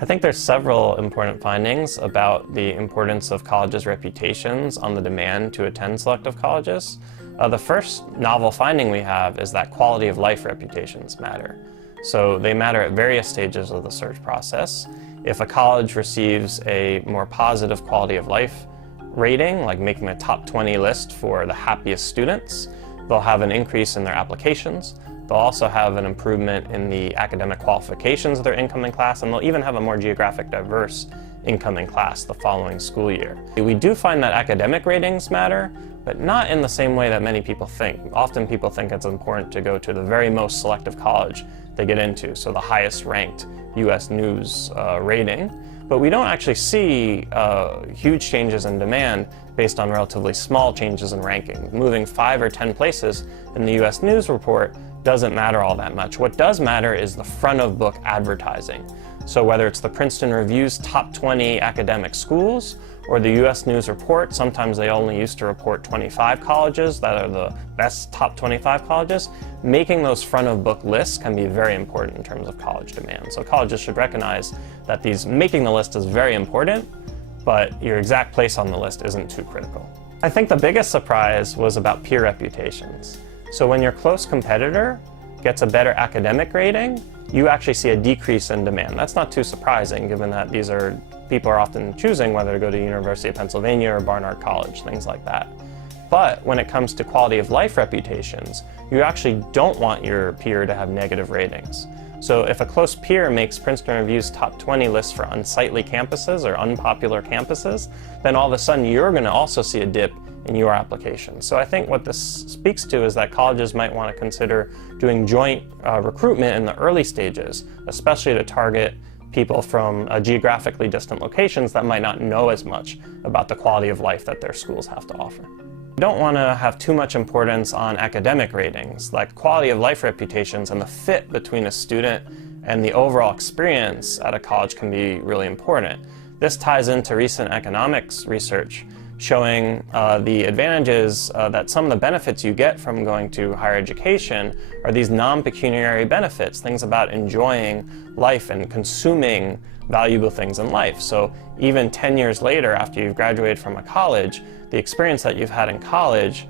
I think there's several important findings about the importance of colleges' reputations on the demand to attend selective colleges. The first novel finding we have is that quality of life reputations matter. So they matter at various stages of the search process. If a college receives a more positive quality of life rating, like making a top 20 list for the happiest students, they'll have an increase in their applications. They'll also have an improvement in the academic qualifications of their incoming class, and they'll even have a more geographic diverse incoming class the following school year. We do find that academic ratings matter, but not in the same way that many people think. Often people think it's important to go to the very most selective college they get into, so the highest ranked US News rating. But we don't actually see huge changes in demand based on relatively small changes in ranking. Moving 5 or 10 places in the US News report doesn't matter all that much. What does matter is the front of book advertising. So whether it's the Princeton Review's top 20 academic schools or the US News report, sometimes they only used to report 25 colleges that are the best top 25 colleges, making those front of book lists can be very important in terms of college demand. So colleges should recognize that making the list is very important, but your exact place on the list isn't too critical. I think the biggest surprise was about peer reputations. So when your close competitor gets a better academic rating, you actually see a decrease in demand. That's not too surprising, given that people are often choosing whether to go to University of Pennsylvania or Barnard College, things like that. But when it comes to quality of life reputations, you actually don't want your peer to have negative ratings. So if a close peer makes Princeton Review's top 20 list for unsightly campuses or unpopular campuses, then all of a sudden you're going to also see a dip in your application. So I think what this speaks to is that colleges might want to consider doing joint recruitment in the early stages, especially to target people from geographically distant locations that might not know as much about the quality of life that their schools have to offer. You don't want to have too much importance on academic ratings, like quality of life reputations and the fit between a student and the overall experience at a college can be really important. This ties into recent economics research showing the advantages that some of the benefits you get from going to higher education are these non-pecuniary benefits, things about enjoying life and consuming valuable things in life. So even 10 years later, after you've graduated from a college, the experience that you've had in college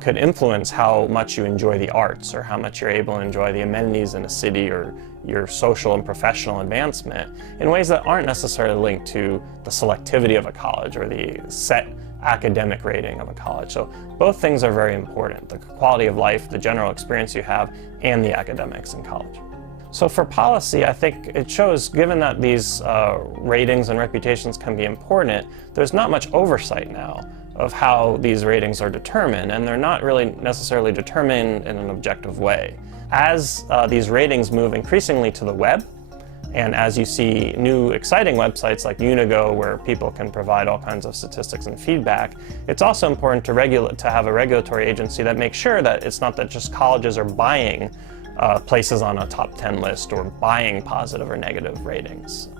could influence how much you enjoy the arts or how much you're able to enjoy the amenities in a city or your social and professional advancement in ways that aren't necessarily linked to the selectivity of a college or the set academic rating of a college. So both things are very important, the quality of life, the general experience you have, and the academics in college. So for policy, I think it shows, given that these ratings and reputations can be important, there's not much oversight now of how these ratings are determined, and they're not really necessarily determined in an objective way. As these ratings move increasingly to the web, and as you see new exciting websites like Unigo where people can provide all kinds of statistics and feedback, it's also important to have a regulatory agency that makes sure that it's not that just colleges are buying places on a top 10 list or buying positive or negative ratings.